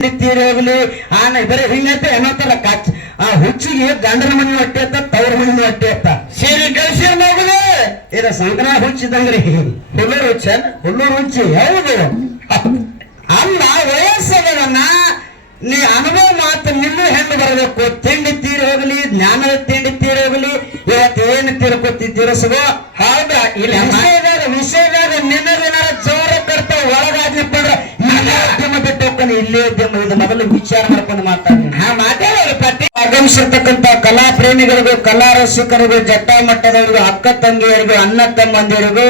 ತೀರಿ ಹೋಗ್ಲಿ ಬರೀ ಹಿಂಗೈತೆ ಏನೋತರ ಆ ಹುಚ್ಚಿಗೆ ಗಂಡನ ಮನೆ ಹೊಟ್ಟೆ ಅತ್ತ ತವ್ರ ಮನೆ ಹೊಟ್ಟೆ ಅತ್ತ ಸೇರಿ ಕಳಿಸಿ ಹೋಗುದು ಇದ ಸಂಕನ ಹುಚ್ಚಿದಂಗ್ರಿ ಹುಲ್ಲೂರು ಹುಚ್ಚಿ ಹೌದು ಅಲ್ಲ ವಯಸ್ಸದನ್ನ ನೀ ಅನುಭವ ಮಾತು ನಿನ್ನೂ ಹೆಣ್ಣು ಬರಬೇಕು ತಿಂಡಿ ತೀರಿ ಹೋಗ್ಲಿ ಜ್ಞಾನದ ತಿಂಡಿ ತೀರಿ ಹೋಗ್ಲಿ ಇವತ್ತು ಏನು ತಿರ್ಕೊತಿದ್ದೀರ ಸುಗೋ ಹೌದಾ ಇಲ್ಲ ವಿಷಯದಾಗ ನಿನ್ನದೇನಾರ ಜೋರ ಕರ್ತಾವ ಒಳಗಾದ್ನಪ್ಪ ಅಂದ್ರ ಉದ್ಯಮ ಬಿಟ್ಟು ಹೋಗ್ತಾನೆ ಇಲ್ಲೇ ಉದ್ಯಮ ಇದು ಮೊದಲು ವಿಚಾರ ಮಾಡ್ಕೊಂಡು ಮಾತಾಡೋರು ಪಟ್ಟಿ ಆಗಮಿಸಿರ್ತಕ್ಕಂಥ ಕಲಾ ಪ್ರೇಮಿಗಳಿಗೂ ಕಲಾ ರಸಿಕರಿಗೂ ಜಟ್ಟ ಮಟ್ಟದವರಿಗೂ ಅಕ್ಕ ತಂಗಿಯರಿಗೂ ಅಣ್ಣ ತಮ್ಮಂದಿರಿಗೂ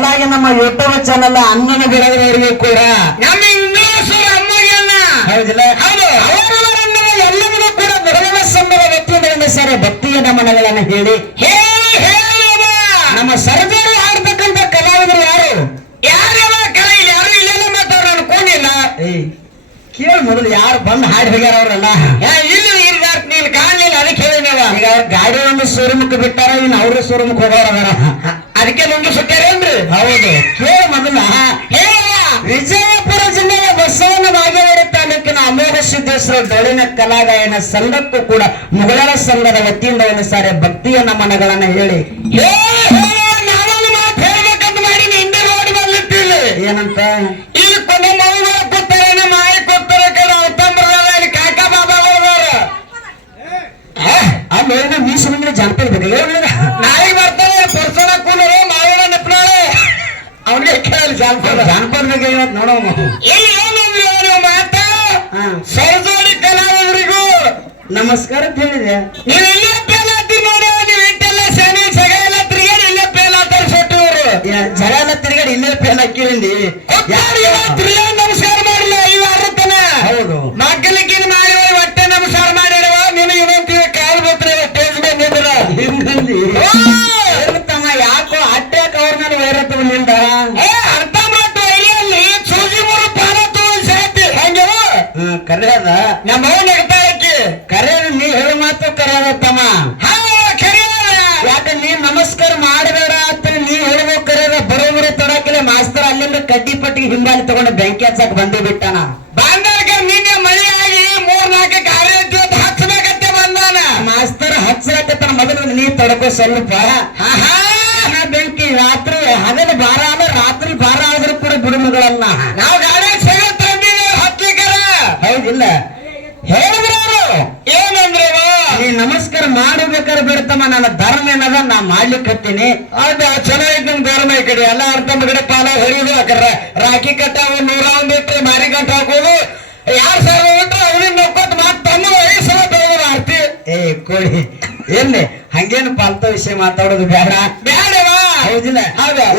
ಹಾಗೆ ನಮ್ಮ ಯೂಟ್ಯೂಬ್ ಚಾನಲ್ ಅನ್ನನ ಬೆಳಗದವರಿಗೂ ಕೂಡ ನಮ್ಮ ಹೌದಿಲ್ಲ ಎಲ್ಲರಿಗೂ ಕೂಡ ಮೊದಲನ ಸಂಬಳ ವ್ಯಕ್ತಿಗಳಿಂದ ಸರಿ ಭಕ್ತಿಯ ನಮನಗಳನ್ನು ಹೇಳಿ ನಮ್ಮ ಸರ್ಜರಿ ಆಡ್ತಕ್ಕಂಥ ಕಲಾವಿದರು ಯಾರು ಕಲಾ ಇಲ್ಲ ಯಾರು ಇಲ್ಲೆಲ್ಲ ಮಾತಾಡ್ರ ಅನ್ಕೊಂಡಿಲ್ಲ ಕೇಳ ಮೊದಲು ಯಾರು ಬಂದು ಹಾಡಿ ಹೋಗ್ಯಾರ ಅವ್ರಲ್ಲ ನೀನ್ ಕಾಣಲಿಲ್ಲ ಅದಕ್ಕೆ ಹೇಳಿ ನೀವು ಈಗ ಗಾಡಿ ಒಂದು ಶೋರೂಮಕ್ಕೆ ಬಿಟ್ಟಾರ ಇನ್ನು ಅವ್ರ ಶೋರೂಮಕ್ಕೆ ಹೋಗೋರ ಅದಕ್ಕೆ ಒಂದು ಸುತ್ತಾರೇನ್ರಿ ಹೌದು ಕೇಳ ಮೊದಲ ವಿಜಯಪುರ ಜಿಲ್ಲೆಯ ಬಸವನ ಬಾಗೇವಾಡಿ ತಾಲೂಕಿನ ಅಮೋಘ ಸಿದ್ದೇಶ್ವರ ಡೊಳ್ಳಿನ ಕಲಾಗಾಯನ ಸಂಘಕ್ಕೂ ಕೂಡ ಮುಗಳರ ಸಂಘದ ವತಿಯಿಂದ ಒಂದು ಸಾರಿ ಭಕ್ತಿಯ ನಮನಗಳನ್ನ ಹೇಳಿ ನಾವೊಂದು ಮಾತು ಹೇಳ್ಬೇಕಂತ ಮಾಡಿ ಹಿಂದೆ ನೋಡಿ ಬರ್ಲಿಟ್ಟಿಲ್ಲ ಏನಂತ ಇಲ್ಲಿ ಕೊನೆ ಮೌನ ಕೂತಾರೆ ನಮ್ಮ ಆಯಿ ಕೂತಾರೆ ಕಡೆ ಉತ್ತಂಬರದಲ್ಲಿ ಕಾಕಾ ಬಾಬಾ ಅವರು ಅಲ್ಲಿ ಮೀಸು ಮುಂದೆ ಜಾನಪದ ಬೇಕು ನಾಳೆಗೆ ಬರ್ತಾರೆ ಪರ್ಸನ ಕೂಲರು ಮಾವನ ನಿಪ್ನಾಳೆ ಅವನಿಗೆ ಕೇಳಿ ಜಾನಪದ ಬಗ್ಗೆ ಇವತ್ತು ನೋಡೋಣ ಏನಂದ್ರೆ ಮಾತ ಸರ್ಜೋಡಿ ಕಲಾವಿದರಿಗೂ ನಮಸ್ಕಾರ ಹೇಳಿದೆ ನೀವು ಇಲ್ಲೇ ಫೇಲ್ ಆಗ್ತೀರಿ ನೋಡಿ ನೀವು ಇಟ್ಟೆಲ್ಲ ಶನಿ ಜಗ ಎಲ್ಲ ತಿರುಗಾಡಿ ಇಲ್ಲೇ ಫೇಲ್ ಆಗ್ತಾರೆ ಸೊಟ್ಟವರು ಜಗ ಎಲ್ಲ ತಿರುಗಾಡಿ ಇಲ್ಲೇ ಫೇಲ್ ಹಾಕಿರಿಂದಿ ನಮಸ್ಕಾರ ಮಾಡಿಲ್ಲ ಇವ ಅರ್ಧನ ಹೌದು ಮಕ್ಕಳಿಗೆ ಮಾಡಿ ಹೊಟ್ಟೆ ನಮಸ್ಕಾರ ಮಾಡಿಡುವ ನೀನು ಇನ್ನೊಂದು ಕಾಲ್ ಬತ್ರಿ ಸ್ಟೇಜ್ ಮೇಲೆ ನಿಂದ್ರ ಹಿಂಗಂದಿ ತಮ್ಮ ಯಾಕೋ ಅಟ್ಟೆ ಅವ್ರ ಮೇಲೆ ವೈರತ್ವ ನಿಂದ ಅರ್ಥ ಮಾಡ್ತು ಇಲ್ಲಿ ಸೂಜಿ ಮೂರು ಪಾಲ ತೋರಿಸಿ ಹಂಗೆ ಕರೆಯದ ನಮ್ಮ ಕರೆಯ ನೀ ಹೇಳ ಮಾತು ಕರೆಯದ ತಮ್ಮ ಯಾಕೆ ನೀ ನಮಸ್ಕಾರ ಮಾಡಬೇಡ ಅಂತ ನೀ ಹೇಳ್ಬೇಕು ಕರೆಯದ ಬರೋಬರಿ ತೊಡಕಿಲ್ಲ ಮಾಸ್ತರ್ ಅಲ್ಲಿಂದ ಕಡ್ಡಿ ಪಟ್ಟಿಗೆ ಹಿಂಬಾಲಿ ತಗೊಂಡು ಬೆಂಕಿ ಹಚ್ಚಕ್ ಬಂದು ಬಿಟ್ಟಾನ ಬಾಂಧವ್ರಿಗೆ ನಿನ್ನೆ ಮಳೆ ಆಗಿ 3-4 ಕಾರ್ಯ ಹಚ್ಚಬೇಕತ್ತೆ ಬಂದಾನ ಮಾಸ್ತರ್ ಹಚ್ಚಲಕತ್ತಾನ ಮೊದಲು ನೀ ತಡಕೋ ಸ್ವಲ್ಪ ಬೆಂಕಿ ರಾತ್ರಿ ಹಗಲು ಬಾರ ಅಲ್ಲ ರಾತ್ರಿ ಬಾರ ಆದ್ರೂ ಕೂಡ ಬಿಡುಮಗಳಲ್ಲ ನಾವು ಗಾಡಿ ಹಚ್ಲಿಕ್ಕಾರ ಹೌದಿಲ್ಲ ಹೇಳಿದ್ರು ಏನಂದ್ರೆ ನೀ ನಮಸ್ಕಾರ ಮಾಡಬೇಕಾದ್ರೆ ಬಿಡ್ತಮ್ಮ ನನ್ನ ಧರ್ಮ ಏನದ ನಾ ಮಾಡ್ಲಿಕ್ಕೆ ಹತ್ತೀನಿ ಅದ ಚಲೋ ಐತಿ ಧರ್ಮ ಈ ಕಡೆ ಎಲ್ಲ ಅರ್ಥ ಕಡೆ ಪಾಲ ಹೊಡಿಯೋದು ಯಾಕಂದ್ರೆ ರಾಖಿ ಕಟ್ಟಾವ 100 ಬಿಟ್ರೆ ಮಾರಿ ಗಂಟು ಹಾಕೋದು 2000 ಬಿಟ್ರೆ ಅವನಿಗೆ ನೋಡ್ಕೊತ ಮಾತ್ ತಮ್ಮ ವಯಸ್ಸು ತಗೋದು ಆರ್ತಿ ಕೊಡಿ ಎಲ್ಲಿ ಹಂಗೇನು ಪಾಲ್ತ ವಿಷಯ ಮಾತಾಡೋದು ಬೇಡ ಹೌದಿಲ್ಲ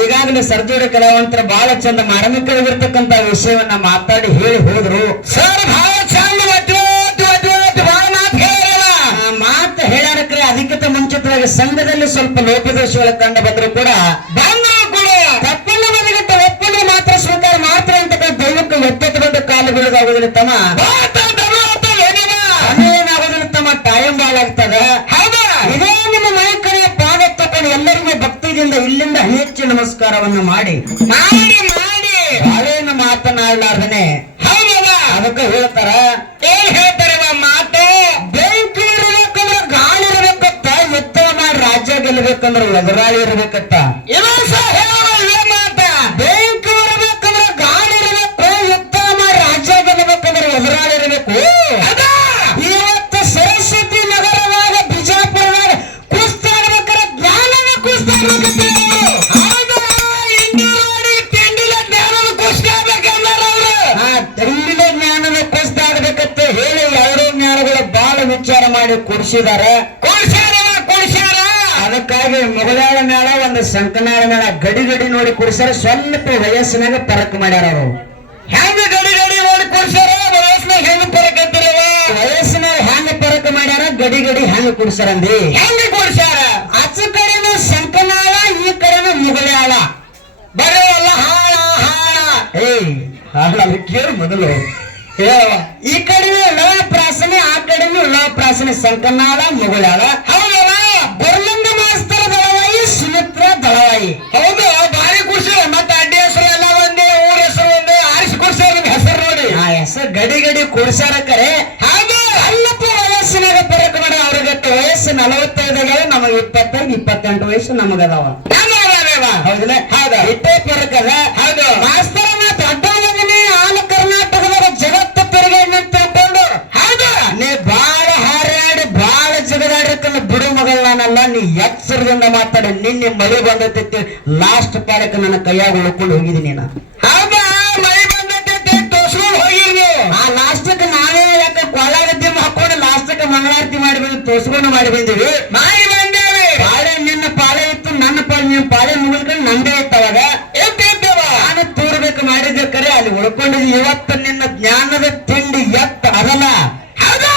ಈಗಾಗಲೇ ಸರ್ಜೋಡಿ ಕಲಾವಂತರ ಬಹಳ ಚಂದ ಮಾರ್ಮಿಕವಾಗಿರ್ತಕ್ಕಂತ ವಿಷಯವನ್ನ ಮಾತಾಡಿ ಹೇಳಿ ಹೋದ್ರು ಸರ್ ಬಹಳ ಚಂದ ಮಾತು ಹೇಳ್ಯಾರಕ್ರೆ ಅದಕ್ಕಿಂತ ಮುಂಚಿತವಾಗಿ ಸಂಘದಲ್ಲಿ ಸ್ವಲ್ಪ ಲೋಪದೋಷಗಳು ಕಂಡು ಬಂದ್ರು ಕೂಡ ತಪ್ಪನ್ನು ಬದಿಗಿಟ್ಟ ಒಪ್ಪನ್ನು ಮಾತ್ರ ಸ್ವೀಕಾರ ಮಾತ್ರ ಅಂತ ದೈವಕ್ಕೆ ಒಪ್ಪತ್ತು ಬಂದು ಕಾಲು ಬೀಳೋದಾಗೋದಿಲ್ಲ ತಮ್ಮ ಏನಾಗೋದಿಲ್ಲ ತಮ್ಮ ಟೈಮ್ ಬಾಳ ಆಗ್ತದ ಇದೇ ನಿಮ್ಮ ಮನೆ ಕಡೆಯ ಪಾದ ತಕೊಂಡು ಎಲ್ಲರಿಗೂ ಭಕ್ತಿಯಿಂದ ಇಲ್ಲಿಂದ ಹೆಚ್ಚು ನಮಸ್ಕಾರವನ್ನು ಮಾಡಿ ಹಳೇನ ಮಾತನಾಡಲಾರ್ದನೆ ಅದಕ್ಕೆ ಹೇಳ್ತಾರ ಏನ್ ಹೇಳ್ತಾರೆ ಮಾತು ಬೆಂಕಿ ಇರ್ಬೇಕಂದ್ರ ಗಾಳಿ ಇರ್ಬೇಕತ್ತ ಯುದ್ಧ ಮಾಡಿ ರಾಜ್ಯ ಗೆಲ್ಬೇಕಂದ್ರ ಎದುರಾಳಿ ಇರ್ಬೇಕತ್ತ ಮಾತ ಬೆಂಕಿ ಇರ್ಬೇಕಂದ್ರ ಗಾಳಿ ಇರ್ಬೇಕು ಯುದ್ಧ ಮಾಡಿ ರಾಜ್ಯ ಗೆಲ್ಬೇಕಂದ್ರ ಎದುರಾಳಿ ಇರ್ಬೇಕು ಇವತ್ತು ಸರಸ್ವತಿ ನಗರವಾಗ ಬಿಜಾಪುರದಾಗ ಕುಸ್ತಾಡ್ಬೇಕಾದ್ರೆ ಜ್ಞಾನದ ಕುಸ್ತಾಡ್ಬೇಕತ್ತ ಹೇಳಿ ಎರಡೂ ಜ್ಞಾನಗಳು ಬಹಳ ವಿಚಾರ ಮಾಡಿ ಕೊಡಿಸಿದಾರ ಅದಕ್ಕಾಗಿ ಮೊಗಲಾಳ ಮೇಳ ಒಂದು ಸಂಕನಾಳ ಮೇಳ ಗಡಿ ನೋಡಿ ಕೊಡಿಸ್ಯಾರ ಸ್ವಲ್ಪ ವಯಸ್ಸಿನಾಗ ಪರಕ್ ಮಾಡ್ಯಾರ ಅವರು ಹೆಂಗ ಗಡಿ ನೋಡಿ ಕೊಡಿಸ್ಯಾರ ವಯಸ್ಸಿನಾಗ ಹೆಂಗ ಪರಕ್ ಅಂತಿರವ ವಯಸ್ಸಿನಾಗ ಹೆಂಗ ಪರಕ್ ಮಾಡ್ಯಾರ ಗಡಿ ಹೆಂಗ ಕೊಡಿಸ್ಯಾರಂದಿ ಹೆಂಗ ಕೊಡಿಸ್ಯಾರ ಆಚ ಕಡೆನೂ ಸಂಕನಾಳ ಈ ಕಡೆನೂ ಮೊಗಲಾಳ ಬರೋಲ್ಲ ಹಾಳ ಹಾಳ ಕೇಳಿ ಮೊದಲು ಈ ಕಡೆನೂ ಳ ಪ್ರಾಸನೆ ಆ ಕಡೆನೂ ಳ ಪ್ರಾಸನೆ ಸಂಕನಾಳ ಮೊಗಲಾಳ ಹೌದಲ್ಲ ಬರ್ಲಿಂಗ ಮಾಸ್ತರ ದಳವಾಯಿ ಸುಮಿತ್ರ ದಳವಾಯಿ ಹೌದು ಭಾರಿ ಖುಷಿ ಮತ್ತೆ ಅಡ್ಡಿ ಹೆಸರು ಎಲ್ಲ ಒಂದೇ ಊರ ಹೆಸರು ಒಂದೇ ಆರಿಸಿ ಖುಷಿ ಹೆಸರು ನೋಡಿ ಗಡಿ ಗಡಿ ಕೂಡ್ಸಾರ ಕರೆ ಹಾಗೆ ಅಲ್ಲಪ್ಪ ವಯಸ್ಸಿನಾಗ ಬರಕ್ ಬೇಡ ಅವ್ರಿಗೆ ವಯಸ್ಸು 45 ನಮಗ 25 28 ವಯಸ್ಸು ನಮಗದಾವ ಹೌದಿಲ್ಲ ಹೌದಾ ಇಟ್ಟೇ ಬರಕದ ಹೌದು ಮಾಸ್ತರ ದೊಡ್ಡವನೇ ಆಲ ಕರ್ನಾಟಕದಾಗ ಜಗತ್ತು ತೆರಿಗೆ ತಿಳ್ಕೊಂಡು ಹೌದು ನೀ ಬಾಳ ಹಾರಾಡಿ ಬಾಳ ಜಗದಾಡಕಲ್ಲ ಬಿಡು ಮಗಳ ನಾನಲ್ಲ ನೀ ಎಚ್ಚರದಿಂದ ಮಾತಾಡಿ ನಿನ್ನೆ ಮಳೆ ಬಂದೈತಿ ಲಾಸ್ಟ್ ಪಾಲಕ್ಕೆ ನನ್ನ ಕೈಯಾಗ ಉಳ್ಕೊಂಡು ಹೋಗಿದ್ದೀನಿ ನಾ ಹೌದಾ ಮಳೆ ಬಂದೈತಿ ತೋರ್ಸ್ಕೊಂಡು ಹೋಗಿರಿ ಆ ಲಾಸ್ಟಕ್ಕೆ ನಾವೇ ಯಾಕೆ ಕೊಳಗದ್ದಿ ಹಾಕೊಂಡು ಲಾಸ್ಟಕ್ಕೆ ಮಂಗಳಾರತಿ ಮಾಡಿ ಬಂದು ತೋರ್ಸ್ಕೊಂಡು ಮಾಡಿ ಬಂದಿವಿ ಮಾಡಿ ಬಂದೇವಿ ಪಾಳೆ ನಿನ್ನ ಪಾಳೆ ಇತ್ತು ನನ್ನ ಪಾಳೆ ನಿನ್ನ ಪಾಳೆ ಮುಗಿಸ್ಕೊಂಡು ನಂದೇ ಇತ್ತು ಅವಾಗ ನಾನು ತೂರ್ಬೇಕು ಮಾಡಿದ್ದೆ ಕರೆ ಅಲ್ಲಿ ಉಳ್ಕೊಂಡಿದ್ವಿ ಇವತ್ತು ನಿನ್ನ ಜ್ಞಾನದ ತಿಂಡಿ ಎತ್ತ ಅದಲ್ಲ ಹೌದಾ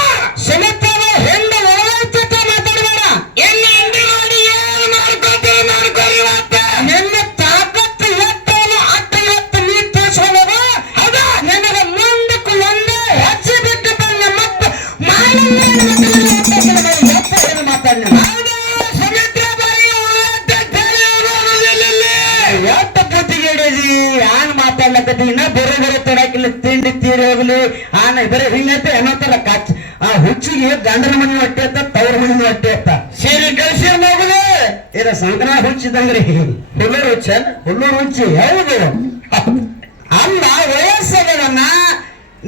ಸುಮಿತ್ರದ ಹೆಂಡ ಒಳಗಾಗ್ತೈತೆ ಮಾತಾಡಬೇಡ ಎಲ್ಲಿ ಹಿಂದಿ ನೋಡಿ ಏನು ಮಾಡ್ಕೋತೀವಿ ಮಾಡ್ಕೊಳ್ಳಿ ಇವತ್ತ ನಿನ್ನ ತಾಕತ್ತು ಎತ್ತನು ಅಟ್ಟ ಎತ್ತ ನೀ ತೋರಿಸೋದು ಹೌದಾ ನನಗೆ ಮುಂದಕ್ಕೆ ಒಂದೇ ಹೆಜ್ಜೆ ಬಿಟ್ಟು ಬಂದ ಮತ್ತೆ ಮಾತಾಡ ಸುಮಿತ್ರ ಬಾಯಿ ಎತ್ತ ಬುದ್ಧಿಗೆ ಹಿಡಿದಿ ಯಾನ್ ಮಾತಾಡ್ಲಕತ್ತಿ ಇನ್ನ ಬೇರೆ ಬೇರೆ ತಡಕಿಲ್ಲ ತಿಂಡಿ ತೀರಿ ಹೋಗ್ಲಿ ಆನ ಬರೀ ಹಿಂಗೈತೆ ಏನೋತರ ಕಾಚ್ ಆ ಹುಚ್ಚಿಗೆ ಗಂಡನ ಮನೆ ಹೊಟ್ಟೆ ಅತ್ತ ತವ್ರ ಮನೆ ಹೊಟ್ಟೆ ಅತ್ತ ಸೀರೆ ಕಳ್ಸಿ ಹೋಗುದು ಇದ ಸಂಕ್ರ ಹುಚ್ಚಿದಂಗ್ರಿ ಹುಲ್ಲೂರು ಹುಚ್ಚ ಹುಲ್ಲೂರು ಹುಚ್ಚಿ ಹೌದು ಅಲ್ಲ ವಯಸ್ಸದನ್ನ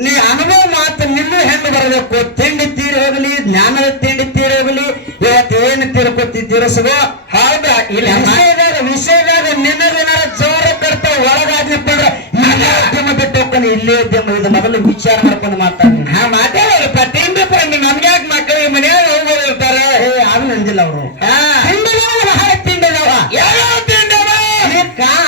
ನೀ ಅನುಭವ ಮಾತು ನಿನ್ನ ಹೆಣ್ಣು ಬರಬೇಕು ತಿಂಡಿ ತೀರಿ ಹೋಗ್ಲಿ ಜ್ಞಾನದ ತಿಂಡಿ ತೀರಿ ಹೋಗ್ಲಿ ಇವತ್ತು ಏನು ತಿಳ್ಕೊತಿ ತೀರಿಸೋದು ಹೌದಾ ಇಲ್ಲ ವಿಷಯದಾಗ ನಿನ್ನದೇನಾರ ಜೋರ ಕರ್ತ ಒಳಗಾದ್ನಪ್ಪ ಅಂದ್ರೆ ಇಲ್ಲೇ ಉದ್ಯಮ ಬಿಟ್ಟು ಹೋಗ್ತಾನೆ ಇಲ್ಲೇ ಉದ್ಯಮ ಇದು ಮೊದಲು ವಿಚಾರ ಮಾಡ್ಕೊಂಡು ಮಾತಾಡ್ತೀನಿ ಹಾ ಮಾತಾಡೋರಪ್ಪ ತಿಂಡಿ ನಮ್ಗೆ ಯಾಕೆ ಮಕ್ಕಳಿಗೆ ಮನೆಯಾಗ ಹೋಗೋರು ಇರ್ತಾರೆ ಅದು ನಂದಿಲ್ಲ ಅವರು ತಿಂಡಿದವ ಯಾವ ತಿಂಡವ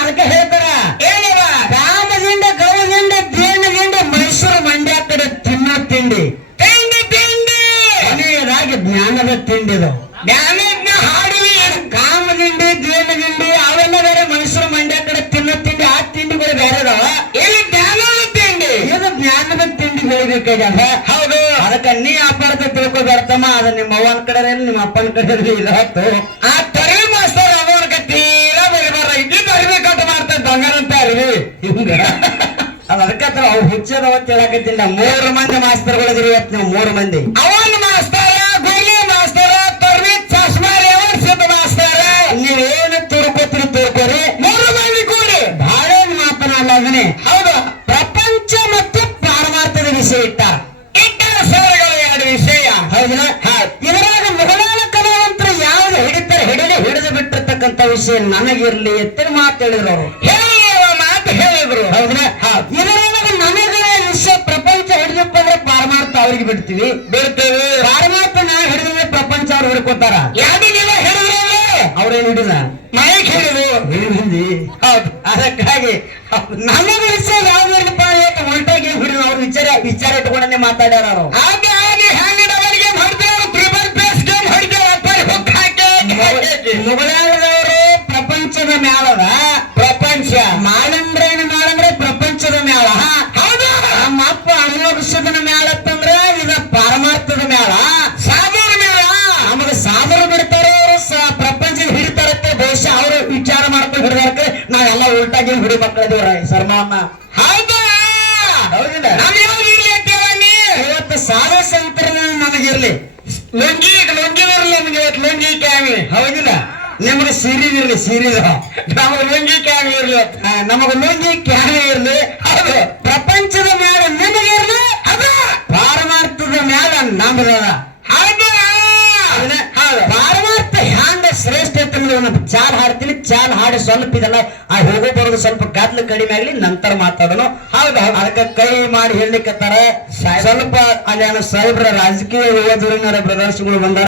ಅದಕ್ಕೆ ಹೇಳ್ತಾರ ಏನವ ರಾಮದಿಂದ ಗೌದಿಂದ ದೇನದಿಂದ ಮೈಸೂರು ಮಂಡ್ಯ ಕಡೆ ತಿನ್ನೋ ತಿಂಡಿ ತಿಂಡಿ ತಿಂಡಿ ಕೊನೆಯದಾಗಿ ಜ್ಞಾನದ ತಿಂಡಿದು ಜ್ಞಾನಜ್ಞ ಹಾಡುವಿ ಕಾಮದಿಂಡಿ ದೇನದಿಂಡಿ ಅವೆಲ್ಲ ಬೇರೆ ಮೈಸೂರು ಮಂಡ್ಯ ಕಡೆ ತಿನ್ನೋ ತಿಂಡಿ ಆ ತಿಂಡಿಗಳು ಬೇರೆ ಅದಾವ ಇಲ್ಲಿ ಜ್ಞಾನದ ತಿಂಡಿ ಇದು ಜ್ಞಾನದ ತಿಂಡಿ ಬೆಳಿಬೇಕಾಗ್ಯದ ಹೌದು ಅದಕ್ಕೆ ನೀ ಅಪಾರ್ಥ ತಿಳ್ಕೊಬೇಡ್ತಮ್ಮ ಅದ ನಿಮ್ಮ ಅವ್ವನ ಕಡೆ ನಿಮ್ಮ ಅಪ್ಪನ ಕಡೆ ಇರತ್ತು ಆ ತರವಿ ಮಾಸ್ತರ್ ಅವನ ತೀರಾ ಬರಿಬಾರ ಇಡ್ಲಿ ಬರಿಬೇಕಂತ ಮಾಡ್ತಾರೆ ಬಂಗಾರಂತ ಅರಿವಿ ಹಿಂಗ ಅದ್ ಅದಕ್ಕೆ ಅವು ಹುಚ್ಚದವ ಹೇಳಕತ್ತಿಲ್ಲ 3 ಮಂದಿ ಮಾಸ್ತರ್ಗಳಿದ್ರಿ ಇವತ್ತು ನೀವು 3 ಮಂದಿ ಅವನ್ ಮಾಸ್ತರ ಗುರಿ ಮಾಸ್ತರ ತರ್ವಿ ಚಶ್ಮಾ ರೇವರ್ಸಿದ ಮಾಸ್ತರ ನೀವೇನು ತುರ್ಕೋರಿ 3 ಮಂದಿ ಕೂಡಿ ಬಹಳ ಮಾತನಾಡಲಾಗನೆ ಹೌದು ಪ್ರಪಂಚ ಮತ್ತು ಪಾರಮಾರ್ಥದ ವಿಷಯ ಇಟ್ಟಾರ ಸರ್ಗಳು 2 ವಿಷಯ ಹೌದಾ ಇದರಾಗ ಮೊದಲಾದ ಕಲಾವಂತರು ಯಾವ್ದು ಹಿಡಿತಾರೆ ಹಿಡಿದು ಬಿಟ್ಟಿರ್ತಕ್ಕಂಥ ವಿಷಯ ನನಗಿರ್ಲಿ ಎತ್ತಿನ ಮಾತು ಹೇಳಿದ್ರು ಅವರು ಮಾತು ಹೇಳಿದ್ರು ಹೌದಾ ಇದರೊಳಗೆ ನಮಗೆ ವಿಷಯ ಪ್ರಪಂಚ ಹಿಡಿದಪ್ಪ ಅಂದ್ರೆ ಪಾರಮಾರ್ಥ ಅವ್ರಿಗೆ ಬಿಡ್ತೀವಿ ಪಾರಮಾರ್ಥ ನಾವು ಹಿಡಿದ್ರೆ ಪ್ರಪಂಚ ಅವ್ರು ಹಿಡ್ಕೊತಾರ ಯಾಕೆ ನೀವ ಹಿಡಿದ್ರೆ ಅವ್ರೇನು ಹಿಡಿದ ಮೈಕ್ ಹಿಡಿದು ಹೌದು ಅದಕ್ಕಾಗಿ ನಮಗೆ ವಿಷಯ ಯಾವ್ದಪ್ಪ ಉಲ್ಟಾಗಿ ಹಿಡಿದು ಅವ್ರ ವಿಚಾರ ಇಟ್ಕೊಂಡೇ ಮಾತಾಡ್ಯಾರ ಅವರು ಹಾಗೆ ಹ್ಯಾಂಗವರಿಗೆ ಹೊಡೆದವರು ತ್ರಿಬಲ್ ಪೇಸ್ ಗೇಮ್ ಮೊಘಲಾಯದವರು ಪ್ರಪಂಚದ ಮ್ಯಾಲದ ಪ್ರಪಂಚ ಮಾಡಂದ್ರೆ ಪ್ರಪಂಚದ ಮ್ಯಾಲ ಹೌದಾ ನಮ್ಮ ಅಪ್ಪ ಅನುಭವಿಸೋದನ ಮ್ಯಾಲತ್ತಂದ್ರ ಇದ ಪಾರಮಾರ್ಥದ ಮ್ಯಾಲ ಸಾಧುರ ಮ್ಯಾಲ ನಮಗೆ ಸಾಧುರು ಬಿಡ್ತಾರ ಅವರು ಪ್ರಪಂಚದ ಹಿಡಿತಾರತ್ತೆ ಬಹುಶಃ ಅವರು ವಿಚಾರ ಮಾಡ್ಕೊಂಡು ಹಿಡಿದಾರಕ್ಕೆ ನಾವೆಲ್ಲ ಉಲ್ಟಾಗಿ ಹಿಡಿ ಮಕ್ಕಳಿದೇವ್ರ ಸರ್ಮಾನ ಹೌದಾ ಹೌದಿಲ್ಲ ಇವತ್ತು ಸಾಧ ಸಂತರ ನಮಗಿರ್ಲಿ ಲುಂಗಿ ಇರಲಿ ನಮಗೆ ಇವತ್ತು ಲುಂಗಿ ಕ್ಯಾಮಿ ಹೌದಿಲ್ಲ ನಿಮಗೆ ಸೀರೆ ನಮಗೆ ಲುಂಗಿ ಕ್ಯಾಮಿ ಇರ್ಲಿ ನಮಗೆ ಲುಂಗಿ ಕ್ಯಾಮಿ ಇರ್ಲಿ ಹೌದು ಪ್ರಪಂಚದ ಮ್ಯಾಲ ನಿಮಗೆ ಇರ್ಲಿ ಅದು ಪಾರಮಾರ್ಥದ ಮ್ಯಾಲ ನಮ್ದ ಪಾರಮಾರ್ಥ ಹ್ಯಾಂಗ ಶ್ರೇಷ್ಠ ಚಾಲ್ ಹಾಡ್ತೀನಿ ಚಾಲ್ ಹಾಡಿ ಸ್ವಲ್ಪ ಇದೆಲ್ಲ ಆ ಹೋಗೋ ಬರೋದು ಸ್ವಲ್ಪ ಗದ್ಲು ಕಡಿಮೆ ಆಗ್ಲಿ ನಂತರ ಮಾತಾಡೋಣ ಹೌದು ಅದಕ್ಕೆ ಕೈ ಮಾಡಿ ಹೇಳಲಿಕ್ಕೆ ಸ್ವಲ್ಪ ಅಲ್ಲಿ ಸಾಹೇಬ್ರ ರಾಜಕೀಯ ಯುವ ಧುರೀಣರ ಬ್ರದರ್ಸ್ಗಳು ಬಂದಾರ